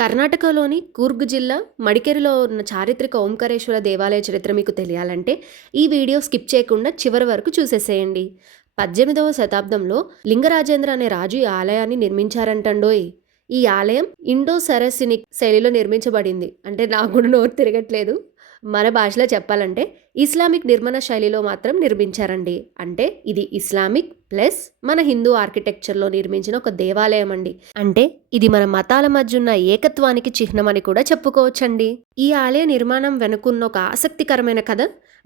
కర్ణాటకలోని కూర్గ్ జిల్లా మడికేరిలో ఉన్న చారిత్రక ఓంకారేశ్వర దేవాలయ చరిత్ర మీకు తెలియాలంటే ఈ వీడియో స్కిప్ చేయకుండా చివరి వరకు చూసేసేయండి. 18వ శతాబ్దంలో లింగరాజేంద్ర అనే రాజు ఈ ఆలయాన్ని నిర్మించారంటండోయ్. ఈ ఆలయం ఇండో సరసినిక్ శైలిలో నిర్మించబడింది. అంటే నాకు కూడా నోరు తిరగట్లేదు. మన భాషలో చెప్పాలంటే ఇస్లామిక్ నిర్మాణ శైలిలో మాత్రం నిర్మించారండి. అంటే ఇది ఇస్లామిక్ ప్లస్ మన హిందూ ఆర్కిటెక్చర్లో నిర్మించిన ఒక దేవాలయం అండి. అంటే ఇది మన మతాల మధ్య ఉన్న ఏకత్వానికి చిహ్నం అని కూడా చెప్పుకోవచ్చండి. ఈ ఆలయ నిర్మాణం వెనుకున్న ఒక ఆసక్తికరమైన కథ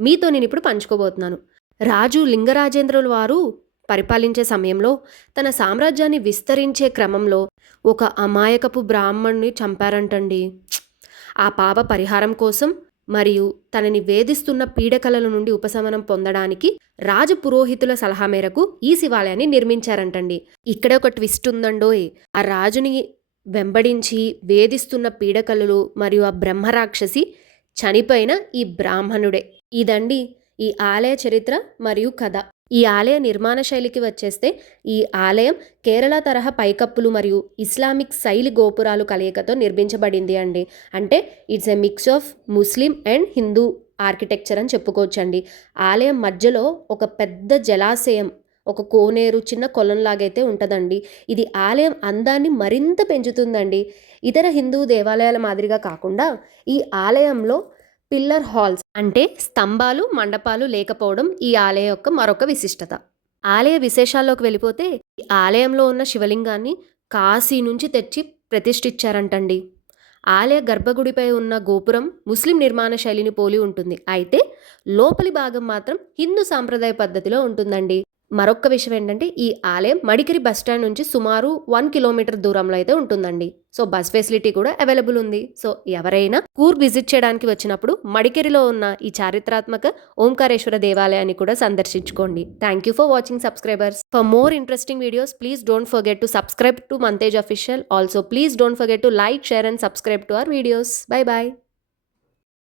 మీతో నేను ఇప్పుడు పంచుకోబోతున్నాను. రాజు లింగరాజేంద్రుల వారు పరిపాలించే సమయంలో తన సామ్రాజ్యాన్ని విస్తరించే క్రమంలో ఒక అమాయకపు బ్రాహ్మణ్ణి చంపారంటండి. ఆ పాప పరిహారం కోసం మరియు తనని వేధిస్తున్న పీడకలల నుండి ఉపశమనం పొందడానికి రాజ పురోహితుల సలహా మేరకు ఈ శివాలయాన్ని నిర్మించారంటండి. ఇక్కడ ఒక ట్విస్ట్ ఉందండోయ్. ఆ రాజుని వెంబడించి వేధిస్తున్న పీడకలలు మరియు ఆ బ్రహ్మరాక్షసి చనిపోయిన ఈ బ్రాహ్మణుడే. ఇదండి ఈ ఆలయ చరిత్ర మరియు కథ. ఈ ఆలయ నిర్మాణ శైలికి వచ్చేస్తే ఈ ఆలయం కేరళ తరహా పైకప్పులు మరియు ఇస్లామిక్ శైలి గోపురాలు కలయికతో నిర్మించబడింది అండి. అంటే it's a mix of Muslim and Hindu architecture అని చెప్పుకోవచ్చండి. ఆలయం మధ్యలో ఒక పెద్ద జలాశయం, ఒక కోనేరు, చిన్న కొలంలాగైతే ఉంటుందండి. ఇది ఆలయం అందాన్ని మరింత పెంచుతుందండి. ఇతర హిందూ దేవాలయాల మాదిరిగా కాకుండా ఈ ఆలయంలో పిల్లర్ హాల్స్ అంటే స్తంభాలు, మండపాలు లేకపోవడం ఈ ఆలయ యొక్క మరొక విశిష్టత. ఆలయ విశేషాల్లోకి వెళ్ళిపోతే ఈ ఆలయంలో ఉన్న శివలింగాన్ని కాశీ నుంచి తెచ్చి ప్రతిష్ఠించారంటండి. ఆలయ గర్భగుడిపై ఉన్న గోపురం ముస్లిం నిర్మాణ శైలిని పోలి ఉంటుంది. అయితే లోపలి భాగం మాత్రం హిందూ సాంప్రదాయ పద్ధతిలో ఉంటుందండి. మరొక విషయం ఏంటంటే ఈ ఆలయం మడికేరి బస్టాండ్ నుంచి సుమారు 1 కిలోమీటర్ దూరంలో అయితే ఉంటుందండి. సో బస్ ఫెసిలిటీ కూడా అవైలబుల్ ఉంది. సో ఎవరైనా కూర్గ్ విజిట్ చేయడానికి వచ్చినప్పుడు మడికేరిలో ఉన్న ఈ చారిత్రాత్మక ఓంకారేశ్వర దేవాలయాన్ని కూడా సందర్శించుకోండి. Thank you for watching subscribers. For more interesting videos please don't forget to subscribe to మంతేజ్ official. Also please don't forget to like, share and subscribe to our videos. Bye bye.